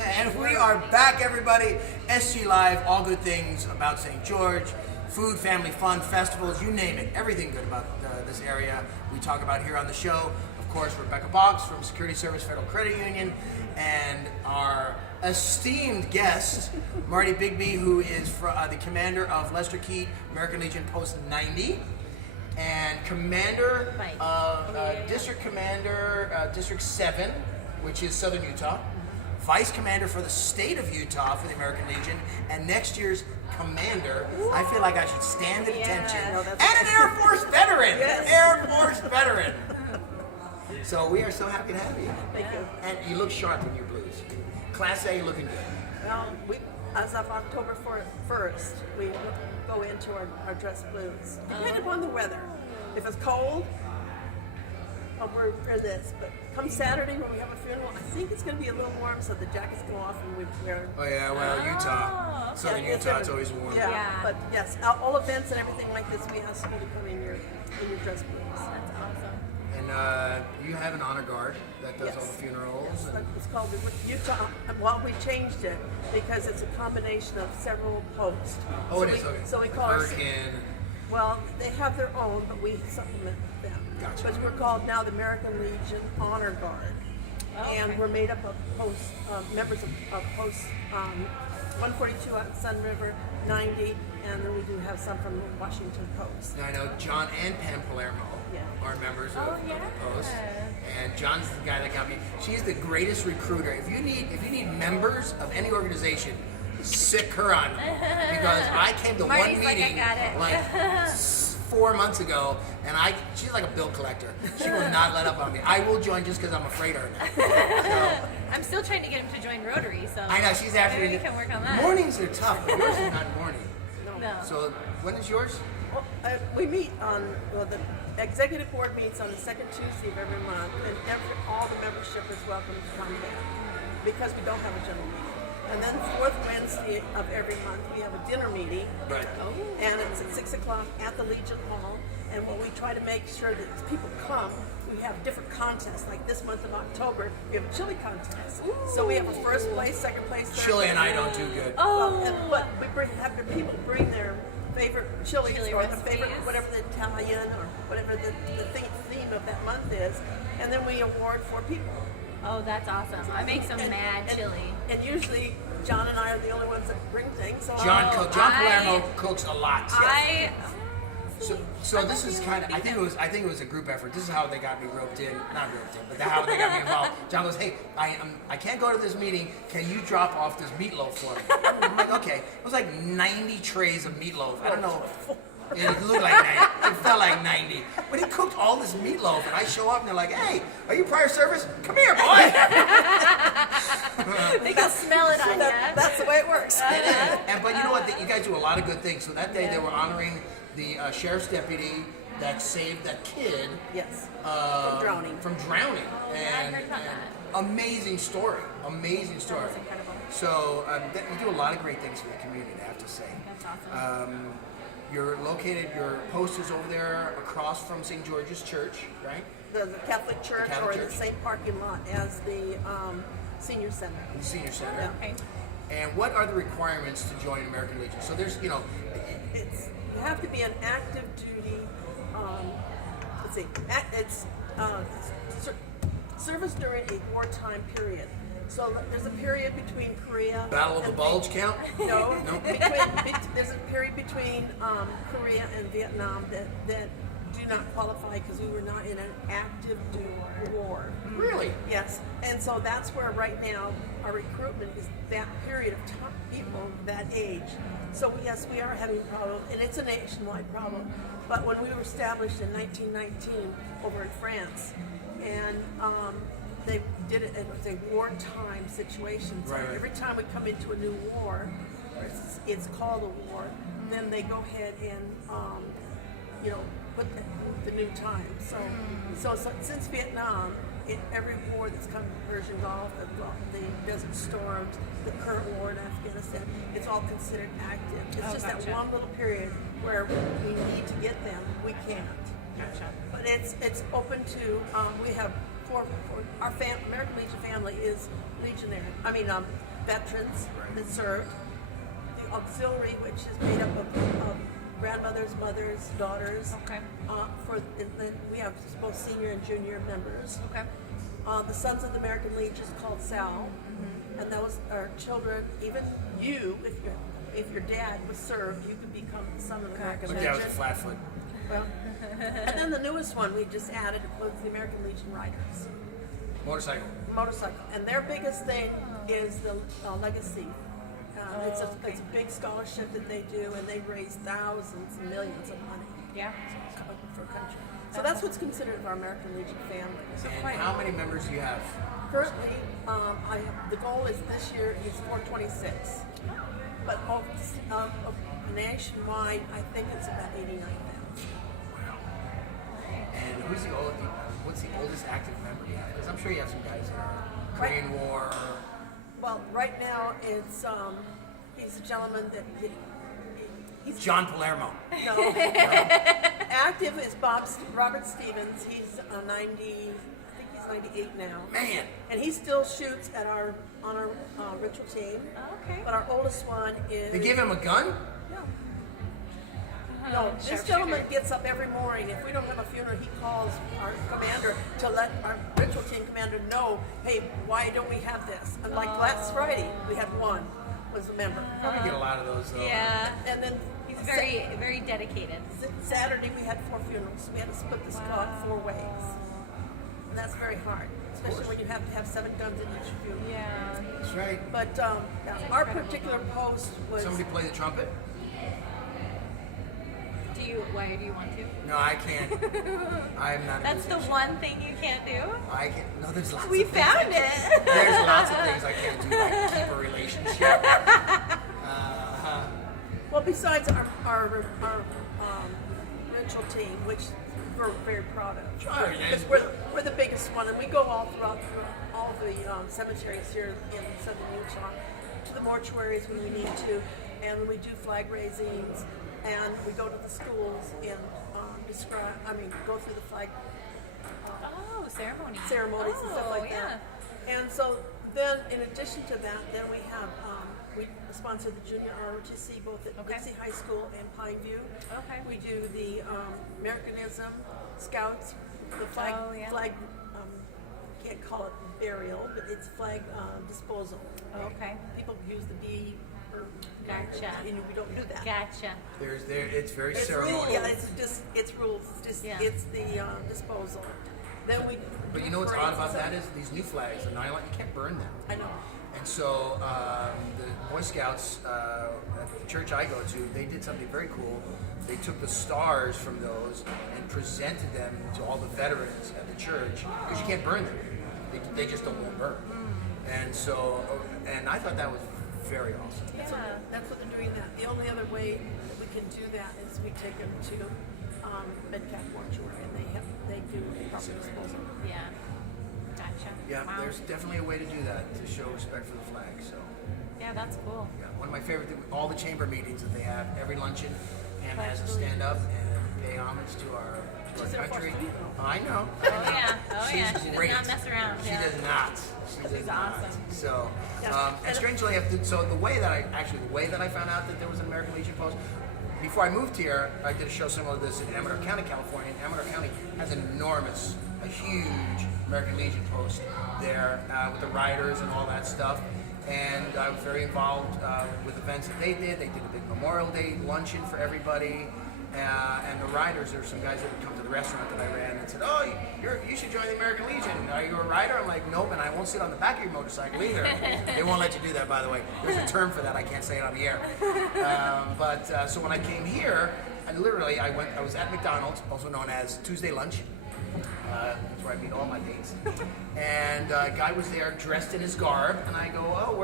And we are back, everybody. SG Live, all good things about St. George. Food, family, fun, festivals, you name it. Everything good about this area we talk about here on the show. Of course, Rebecca Boggs from Security Service Federal Credit Union, and our esteemed guest, Marti Bigbie, who is the commander of Lester Keith American Legion Post 90, and commander of District Commander, District 7, which is Southern Utah, Vice Commander for the state of Utah for the American Legion, and next year's Commander. I feel like I should stand at attention. No, and an Air Force veteran! Yes. Air Force veteran! So we are so happy to have you. Thank you. And you look sharp in your blues. Class A, looking good. Well, as of October 1st, we go into our dress blues. Depending upon the weather. If it's cold, I'll wear this. But come Saturday when we have a funeral, I think it's going to be a little warm, so the jackets go off and we wear. Oh yeah, well, Utah. Southern Utah, it's always warm. Yeah, but yes, all events and everything like this, we ask you to come in your dress blues. That's awesome. And you have an honor guard that does all the funerals. Yes, And it's called the Utah. Well, we changed it because it's a combination of several posts. oh, it is, okay. So we call Hurricane. Well, they have their own, but we supplement them. Gotcha. But we're called now the American Legion Honor Guard, and we're made up of members of posts 142 out in Sun River, 90, and then we do have some from the Washington Post. Now I know John and Pam Palermo are members of the Post, and John's the guy that got me. She's the greatest recruiter. If you need members of any organization, sick her on me, because I came to Marty's one like, meeting I got it. 4 months ago, and she's like a bill collector. She will not let up on me. I will join just because I'm afraid of her now. So, I'm still trying to get him to join Rotary, so I know she's after maybe me. we can work on that. Mornings are tough, but yours is not morning. No. So when is yours? Well, we meet the executive board meets on the second Tuesday of every month, and all the membership is welcome to come there because we don't have a general meeting. And then fourth Wednesday of every month we have a dinner meeting, Right. and it's at 6 o'clock at the Legion Hall. And when we try to make sure that as people come, we have different contests. Like this month of October, we have a chili contest. So we have a first place, second place, third Chili place. and I don't do good. But we have the people bring their favorite chili or the favorite recipes. whatever the Italian or whatever the theme of that month is, and then we award 4 people. Oh, that's awesome. I make some mad chili. And usually John and I are the only ones that bring things. So John Palermo cooks a lot. So this is kind of, I think it was a group effort. This is how they got me roped in, not roped in, but how they got me involved. John goes, hey, I can't go to this meeting. Can you drop off this meatloaf for me? I'm like, okay. It was like 90 trays of meatloaf. I don't know. It looked like 90. It felt like 90. But he cooked all this meatloaf, and I show up, and they're like, hey, are you prior service? Come here, boy. They can smell it on you. that's the way it works. It is. But you know what? You guys do a lot of good things. So that day they were honoring the sheriff's deputy that saved that kid Yes. from drowning. And, heard about and amazing story. Amazing story. That was incredible. So you do a lot of great things for the community, I have to say. That's awesome. You're located, your post is over there across from St. George's Church, right? The Catholic Church Catholic or Church. the same parking lot as the senior center. The senior center. Okay. And what are the requirements to join American Legion? So there's, You have to be an active duty. Service during a wartime period. So there's a period between Korea. Battle of the and Bulge count? No, No? there's a period between Korea and Vietnam that do not qualify because we were not in an active war. Really? Yes, and so that's where right now our recruitment is that period of time, people that age. So yes, we are having problems, and it's a nationwide problem. But when we were established in 1919 over in France, and they did it, it was a wartime situation. So Right. every time we come into a new war, or it's called a war, then they go ahead and put the new time. So since Vietnam, in every war that's come to Persian Gulf, the Desert Storms, the current war in Afghanistan, it's all considered active. It's just that one little period where we need to get them, we can't. Gotcha. But it's open to, we have four our American Legion family is legionary. veterans that served. The auxiliary, which is made up of grandmothers, mothers, daughters. Okay. And then we have both senior and junior members. Okay. The Sons of the American Legion is called SAL, and those are children. Even you, if your dad was served, you could become the Son of the American My Legion. dad was a flatfoot. Well, and then the newest one we just added was the American Legion Riders motorcycle, and their biggest thing is the legacy. It's a big scholarship that they do, and they raise thousands, millions of money Yeah. for country. So that's what's considered our American Legion family. So And how many members do you have? currently, the goal is this year is 426, but nationwide, I think it's about 89,000. And what's the oldest active member you have? Because I'm sure you have some guys that are Korean War. Well, right now it's he's a gentleman that he's John Palermo. no. Active is Robert Stevens. He's 90. I think he's 98 now. Man. And he still shoots on our ritual team. Okay. But our oldest one is. They give him a gun? No. No, this gentleman gets up every morning. If we don't have a funeral, he calls our commander to let our ritual team commander know, hey, why don't we have this? And like last Friday, we had one was a member. Probably get a lot of those though. Yeah. And then He's very dedicated. Saturday we had 4 funerals. We had to split the squad 4 ways. And that's very hard, especially when you have to have 7 guns in each funeral. Yeah. That's right. But our particular post was Somebody play the trumpet? Why do you want to? No, I can't. I'm not. That's the one thing you can't do. I can't. No, there's lots. We of things found I can't- it. There's lots of things I can't do. Like keep a relationship. well, besides our ritual team, which we're very proud of. Sure, yeah. Because we're the biggest one, and we go all throughout all the cemeteries here in southern Utah, to the mortuaries when we need to, and we do flag raisings, and we go to the schools and go through the flag ceremonies and stuff like that. And so then, in addition to that, then we have we sponsor the junior ROTC both at Dixie High School and Pineview. Okay. We do the Americanism, Scouts, the flag can't call it burial, but it's flag disposal. Okay. People use the D. Gotcha. And we don't do that. Gotcha. It's very It's ceremonial. rules. Yeah, it's rules. It's the disposal. Then we. But you know what's odd about that is these new flags, the nylon, you can't burn them. I know. And so the Boy Scouts at the church I go to, they did something very cool. They took the stars from those and presented them to all the veterans at the church because you can't burn them. They just don't want to burn. And so, and I thought that was very awesome. That's what they're doing. That the only other way that we can do that is we take them to Medcalf Mortuary, and they do proper disposal. Yeah. Gotcha. Yeah, Wow. there's definitely a way to do that to show respect for the flag. So, Yeah, that's cool. yeah, one of my favorite things, all the chamber meetings that they have, every luncheon, Pam has to stand up and pay homage to our country. I know. Oh yeah. Oh She's yeah. She great. does not mess around. She Yeah. does not. She does She's not. awesome. So, Yeah. and strangely, so the way that I found out that there was an American Legion post, before I moved here, I did a show similar to this in Amador County, California. And Amador County has a huge American Legion post there with the riders and all that stuff. And I was very involved with events that they did. They did a big Memorial Day luncheon for everybody. And the riders, there were some guys that would come to the restaurant that I ran and said, "Oh, you should join the American Legion. Are you a rider?" I'm like, "Nope, and I won't sit on the back of your motorcycle either." They won't let you do that, by the way. There's a term for that. I can't say it on the air. So when I came here, I was at McDonald's, also known as Tuesday Lunch. That's where I meet all my dates. And a guy was there dressed in his garb, and I go, "Oh,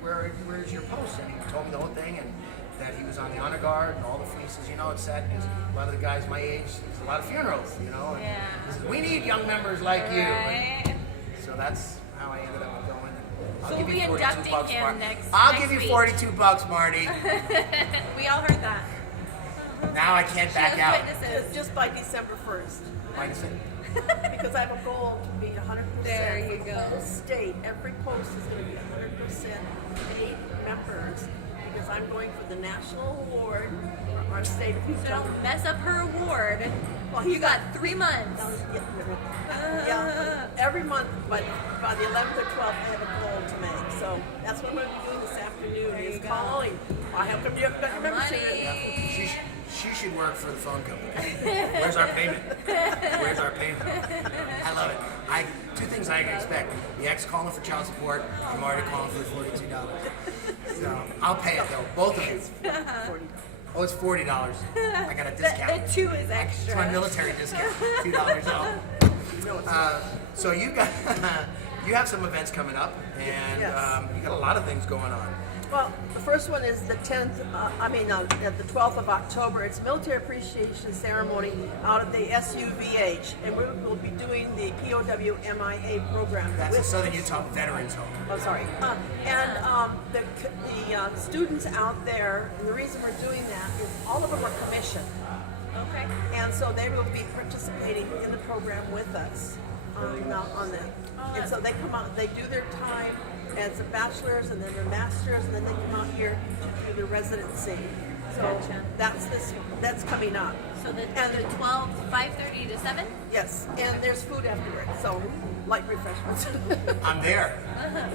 where's your post?" And he told me the whole thing, and that he was on the honor guard and all the fleeces. It's sad because a lot of the guys my age, there's a lot of funerals, and Yeah. he says, "We need young members like you." Right. So that's how I ended up going. I'll So give we'll you be 42 inducting bucks, him Marty. next I'll give you week. 42 bucks, Marty. We all heard that. Now I can't She back has out. witnesses. Just by December 1st, Like I said, because I have a goal to be 100%. There you go. The whole state, every post is going to be 100% I'm going for the national award for our state of So Utah. don't mess up her award. Well, You got 3 months. Yeah, every month, but by the 11th or 12th, I have a goal to make. So that's what I'm going to be doing this afternoon. There you Is go. calling. How come you haven't got your membership? Money. She should work for the phone company. Where's our payment? Where's our payment? I love it. Two things I can expect. The ex calling for child support, I'm already calling for the $42. So I'll pay it though, both of you. Oh, it's $40. I got a discount. The 2 is It's extra. my military discount. $2 off. So you got you have some events coming up, and Yes. you got a lot of things going on. Well, the first one is the 10th, the 12th of October. It's Military Appreciation Ceremony out of the SUVH, and we will be doing the POW MIA program. That's the with- Southern Utah Veterans Home. Oh, sorry. The students out there, and the reason we're doing that is all of them are commissioned. Okay. And so they will be participating in the program with us on that. And so they come out, they do their time as a bachelor's and then their master's, and then they come out here to do their residency. So Gotcha. that's coming up. So the And 12th, 5:30 to 7? yes, and there's food afterwards, so light refreshments. I'm there.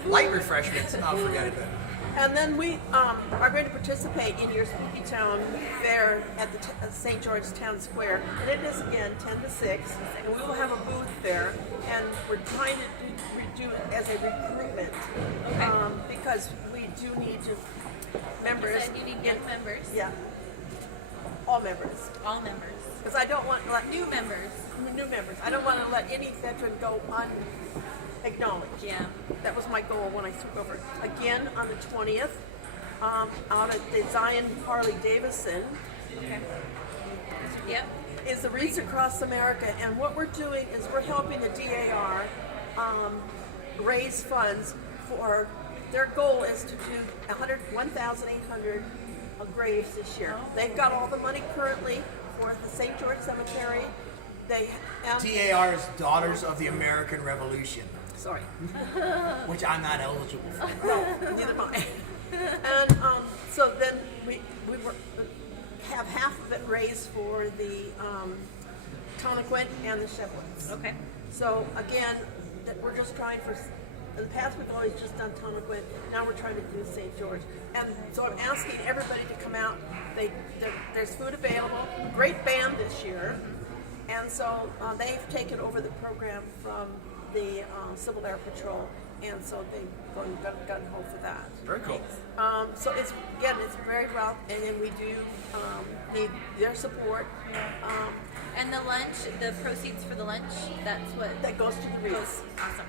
Light refreshments. I'll forget it then. And then we are going to participate in your Spooky Town Fair at the St. George Town Square. And it is, again, 10 to 6. And we will have a booth there. And we're trying to do it as a recruitment. Okay. Because we do need to You members. said you need young members. Yeah. All members. All members. Because I don't want to let New members. new members. I don't want to let any veteran go unacknowledged. Yeah. That was my goal when I took over. Again, on the 20th, out at the Zion Harley Davidson, Okay. Yep. is the Wreaths Across America. And what we're doing is we're helping the DAR raise funds for, their goal is to do 1,800 graves this year. They've got all the money currently for the St. George Cemetery. They DAR is Daughters of the American Revolution, sorry. which I'm not eligible for. No, neither am I. And so then we have half of it raised for the Tonnequin and the Shevlins. Okay. So again, that we're just trying for. In the past, we've always just done Tonnequin. Now we're trying to do St. George. And so I'm asking everybody to come out. There's food available. Great band this year. And so they've taken over the program from the Civil Air Patrol. And so they've gotten hold for that. Very cool. So it's very well, and then we do need their support. And the lunch, the proceeds for the lunch, that's what That goes to the Wreaths. awesome.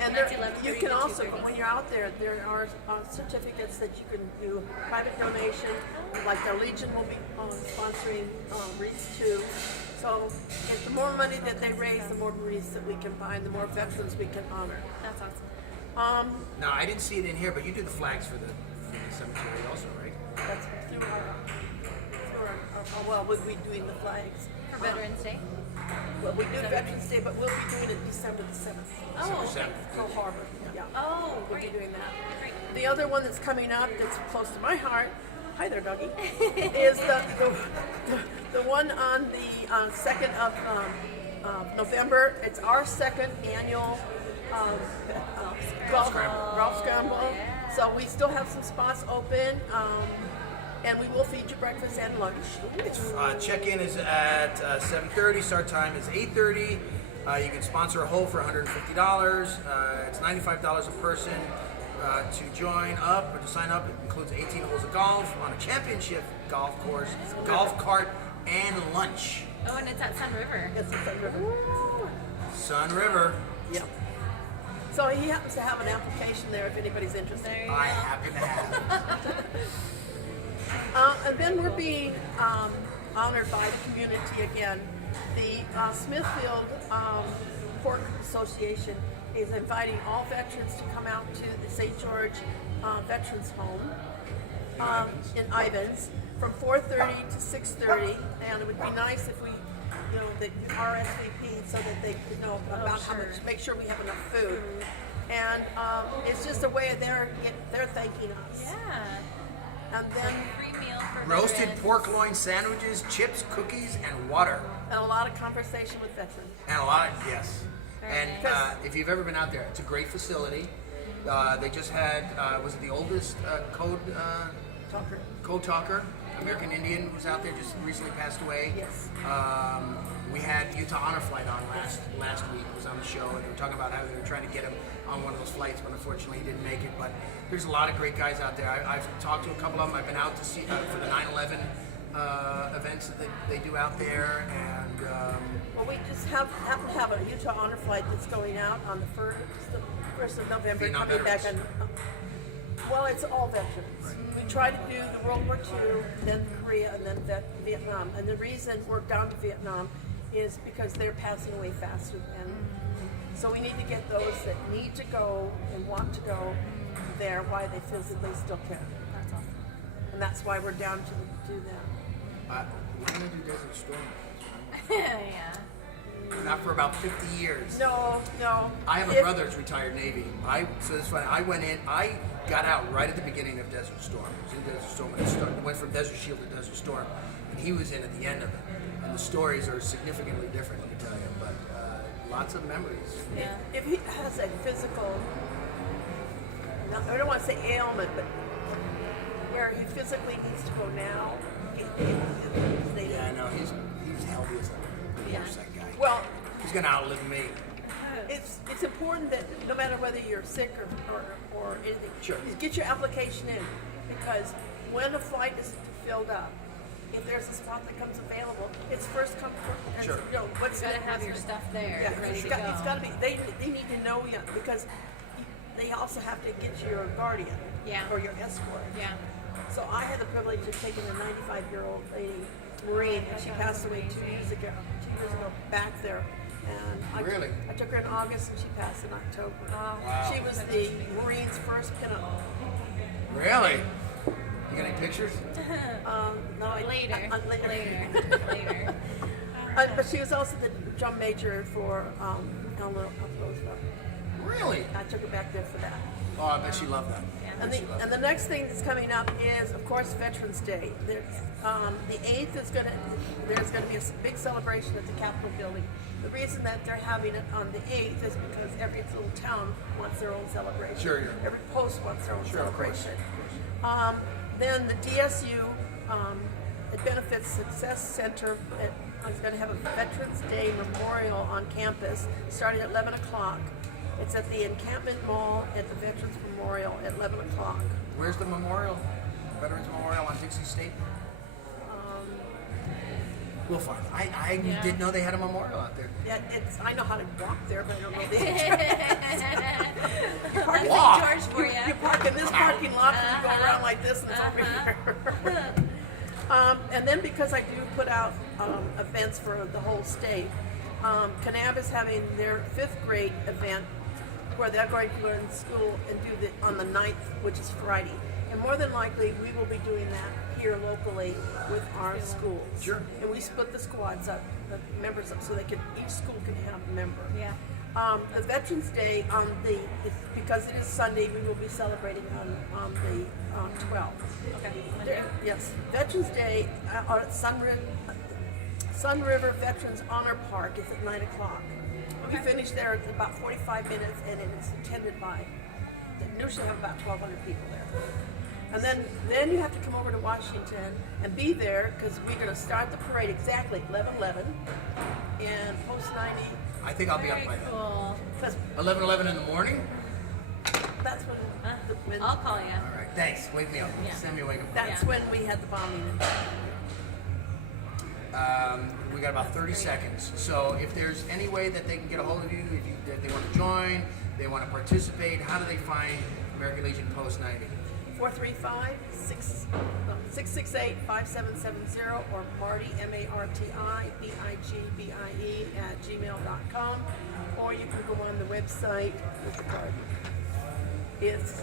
And that's there, 11:30 you can to also, 2:30. when you're out there, there are certificates that you can do private donation. Like the Legion will be sponsoring wreaths too. So if the more money that they raise, the more wreaths that we can buy, and the more veterans we can honor. That's awesome. Now, I didn't see it in here, but you do the flags for the cemetery also, right? That's through our well, we'll be doing the flags. For Veterans Day. Well, we do Veterans Day, but we'll be doing it December the 7th. Oh. Pearl Harbor. Yeah. Oh, We'll be great. doing that. Great. The other one that's coming up that's close to my heart, hi there, Dougie, is the one on the 2nd of November. It's our second annual golf scramble. So we still have some spots open, and we will feed you breakfast and lunch. Check-in is at 7:30. Start time is 8:30. You can sponsor a hole for $150. It's $95 a person to join up or to sign up. It includes 18 holes of golf on a championship golf course, golf cart, and lunch. Oh, and it's at Sun River. Yes, it's Sun River. Sun River. Yeah. So he happens to have an application there if anybody's interested. There you I go. happen to have. And then we're being honored by the community again. The Smithfield Pork Association is inviting all veterans to come out to the St. George Veterans Home in Ivans from 4:30 to 6:30, and it would be nice if we, that RSVP so that they could know about how much. Make sure we have enough food, and it's just a way of they're thanking us. Yeah. And then Free meal for Roasted veterans. pork loin sandwiches, chips, cookies, and water. and a lot of conversation with veterans. And a lot of, yes. Very And nice. if you've ever been out there, it's a great facility. They just had, was it the oldest Talker. code talker, American Indian, was out there, just recently passed away. Yes. We had Utah Honor Flight on last week, was on the show, and they were talking about how they were trying to get him on one of those flights, but unfortunately he didn't make it. But there's a lot of great guys out there. I've talked to a couple of them. I've been out to see for the 9/11 events that they do out there, and Well, we just happen to have a Utah Honor Flight that's going out on the 1st of November, Vietnam coming back on. veterans. Well, it's all veterans. We try to do the World War II, then Korea, and then Vietnam. And the reason we're down to Vietnam is because they're passing away faster. And so we need to get those that need to go and want to go there while they physically still can. That's awesome. And that's why we're down to do that. we're going to do Desert Storm. Yeah. Not for about 50 years. No. I have a If- brother that's retired Navy. So it's funny. I went in. I got out right at the beginning of Desert Storm. I was in Desert Storm when it started. Went from Desert Shield to Desert Storm, and he was in at the end of it. And the stories are significantly different, let me tell you. But lots of memories. Yeah. If he has a physical, I don't want to say ailment, but where he physically needs to go now, Yeah, I know. He's healthy as a horse, that guy. Well, He's gonna outlive me. it's important that no matter whether you're sick or anything, Sure. you get your application in, because when a flight is filled up, if there's a spot that comes available, it's first come first. Sure. You know, what's You gotta gonna have happen? your stuff there, Yeah, ready it's to got, go. it's got to be. They need to know you, because they also have to get your guardian Yeah. or your escort. Yeah. So I had the privilege of taking a 95-year-old lady, Marine, and she passed away 2 years ago. Back there, and Really? I took her in August, and she passed in October. Wow. She was the Marine's first pinup. Really? You got any pictures? No, Later. later. Later. But she was also the drum major for Eleanor Roosevelt. Really? I took her back there for that. Oh, I bet she loved that. And the next thing that's coming up is, of course, Veterans Day. There's, the 8th is there's going to be a big celebration at the Capitol building. The reason that they're having it on the 8th is because every little town wants their own celebration. Sure, yeah. Every post wants their own Sure, of course. celebration. Then the DSU, it Benefits Success Center, is going to have a Veterans Day memorial on campus starting at 11 o'clock. It's at the Encampment Mall at the Veterans Memorial at 11 o'clock. Where's the memorial? Veterans Memorial on Dixie State? We'll find it. I didn't know they had a memorial out there. Yeah, I know how to walk there, but I don't know the That's Walk. like George for you. You park in this parking lot and you go around like this and it's over here. And then because I do put out events for the whole state, Kanab is having their 5th grade event where they're going to go in school and do on the 9th, which is Friday. And more than likely, we will be doing that here locally with our schools. Sure. And we split the squads up, the members up, so each school can have a member. Yeah. The Veterans Day because it is Sunday, we will be celebrating on the 12th. Okay. Yes, Veterans Day at Sun River Veterans Honor Park is at 9 o'clock. We finish there in about 45 minutes, and it is attended by, usually have about 1,200 people there. And then you have to come over to Washington and be there, because we're going to start the parade exactly 11:11 and post 90. I think I'll be up Very by then. cool. 11:11 in the morning? That's when I'll call you. All right, thanks. Wake me up. Yeah. Send me a wake up. that's Yeah. when we had the bombing. We got about 30 seconds. So if there's any way that they can get a hold of you, if they want to join, they want to participate, how do they find American Legion Post 90? 435-668-5770 or Marti, MartiBigbie @gmail.com, or you can go on the website with the card. It's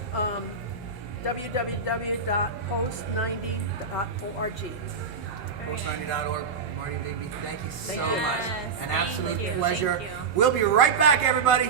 www.post90.org. Post90.org. Marti, Bigbie, thank you so Thank you. much. Yes, An thank absolute you, pleasure. thank you. We'll be right back, everybody.